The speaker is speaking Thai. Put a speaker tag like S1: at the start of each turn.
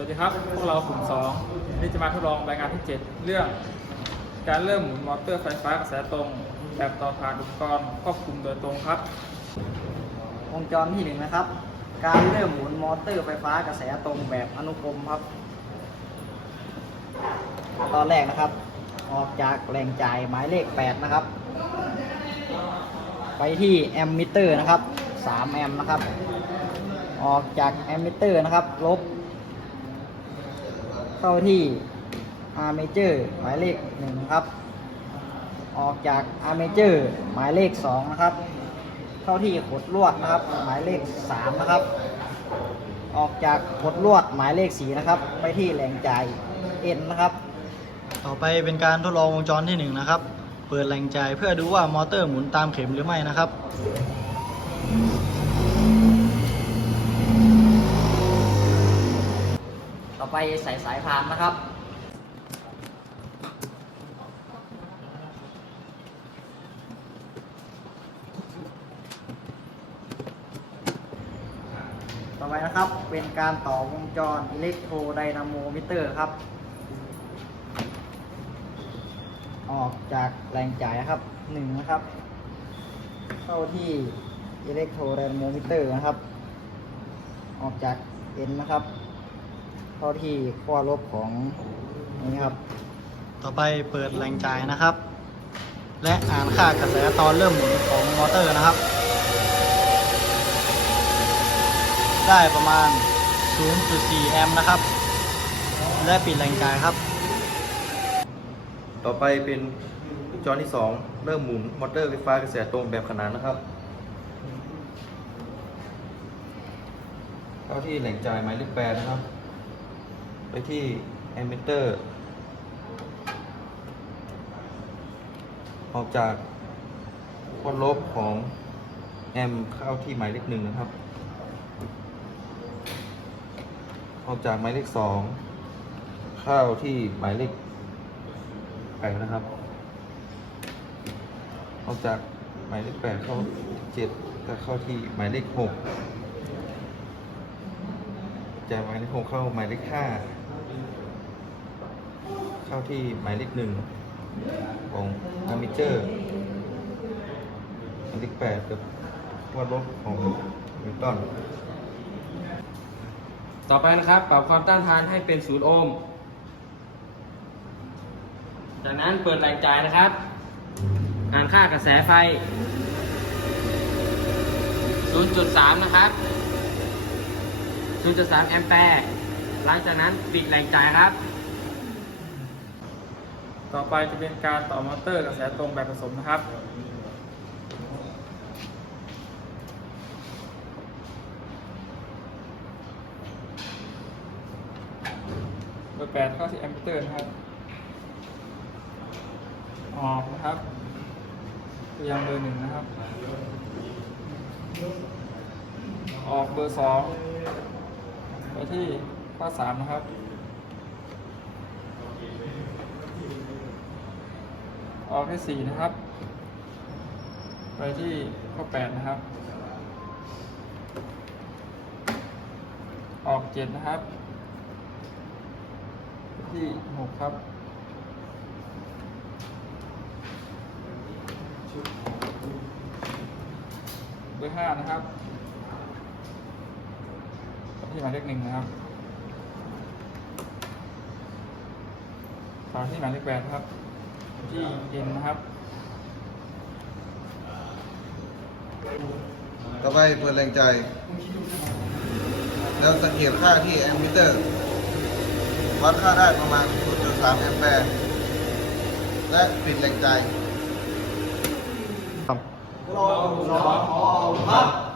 S1: สวัสดีครับ พวกเรากลุ่ม2วันนี้จะมาทดลองรายงานที่ 7 เรื่อง การเริ่มหมุนมอเตอร์ไฟฟ้ากระแสตรง แบบต่อผ่านอุปกรณ์ควบคุมโดยตรงครับ
S2: วงจรที่หนึ่งนะครับ การเริ่มหมุนมอเตอร์ไฟฟ้ากระแสตรงแบบอนุกรมครับ ตอนแรกนะครับ ออกจากแหล่งจ่ายหมายเลข 8 นะครับ ไปที่แอมมิเตอร์นะครับ 3 แอมนะครับ ออกจากแอมมิเตอร์นะครับ ลบ เข้าที่อาร์เมเจอร์หมายเลข1ครับ ออกจากอาร์เมเจอร์หมายเลข2นะครับ เข้าที่ขดลวดนะครับ หมายเลข3นะครับ ออกจากขดลวดหมายเลข4นะครับ ไปที่แหล่งจ่าย N นะครับ
S3: ต่อไปเป็นการทดลองวงจรที่หนึ่งนะครับ เปิดแหล่งจ่ายเพื่อดูว่ามอเตอร์หมุนตามเข็มหรือไม่นะครับ
S2: ต่อ ไปใส่สายพานนะครับ ต่อไปนะครับเป็นการต่อวงจรอิเล็กโทรไดนาโมมิเตอร์ครับ ออกจากแรงจ่ายครับหนึ่งนะครับ เข้าที่อิเล็กโทรไดนาโมมิเตอร์นะครับ ออกจาก N นะครับ เข้าที่ขั้วลบของนี่ครับ
S3: ต่อไปเปิดแหล่งจ่ายนะครับ และอ่านค่ากระแสตอนเริ่มหมุนของมอเตอร์นะครับ ได้ประมาณ 0.4 แอมป์นะครับ และปิดแหล่งจ่ายครับ
S4: ต่อไปเป็นจอที่ 2 เริ่มหมุนมอเตอร์ไฟฟ้ากระแสตรงแบบขนานนะครับเข้าที่แหล่งจ่ายหมายเลขแปดนะครับ ไปที่แอมมิเตอร์ออกจากขั้วลบของแอมเข้าที่หมายเลขหนึ่งนะครับ ออกจากหมายเลขสองเข้าที่หมายเลขแปดนะครับ ออกจากหมายเลขแปดเข้าเจ็ดแต่เข้าที่หมายเลขหกจากหมายเลขหกเข้าหมายเลขห้า เข้าที่หมายเลขหนึ่งของอาร์มิเจอร์หมายเลขแปดกับวัดลบของนิวตัน
S1: ต่อไปนะครับปรับความต้านทานให้เป็น0โอห์ม จากนั้นเปิดแหล่งจ่ายนะครับ อ่านค่ากระแสไฟ 0.3 นะครับ 0.3 แอมแปร์ หลังจากนั้นปิดแหล่งจ่ายครับ ต่อไปจะเป็นการต่อมอเตอร์กระแสตรงแบบผสมนะครับ เบอร์แปดเข้าที่แอมเตอร์นะครับ ออกนะครับพยายามเบอร์หนึ่งนะครับ ออกเบอร์สองไปที่ข้อสามนะครับ ออกที่สี่นะครับ ไปที่ข้อแปดนะครับ ออกเจ็ดนะครับ ที่หกครับเบอร์ห้านะครับ ที่หมายเลขหนึ่งนะครับต่อที่หมายเลขแปดครับ ที่เอ็นนะครับ
S5: ต่อไปเปิดแรงใจ แล้วสังเกตค่าที่แอมมิเตอร์ วัดค่าได้ประมาณ 0.3 แอมแปร์ และปิดแรงใจาย
S2: เราสองครับ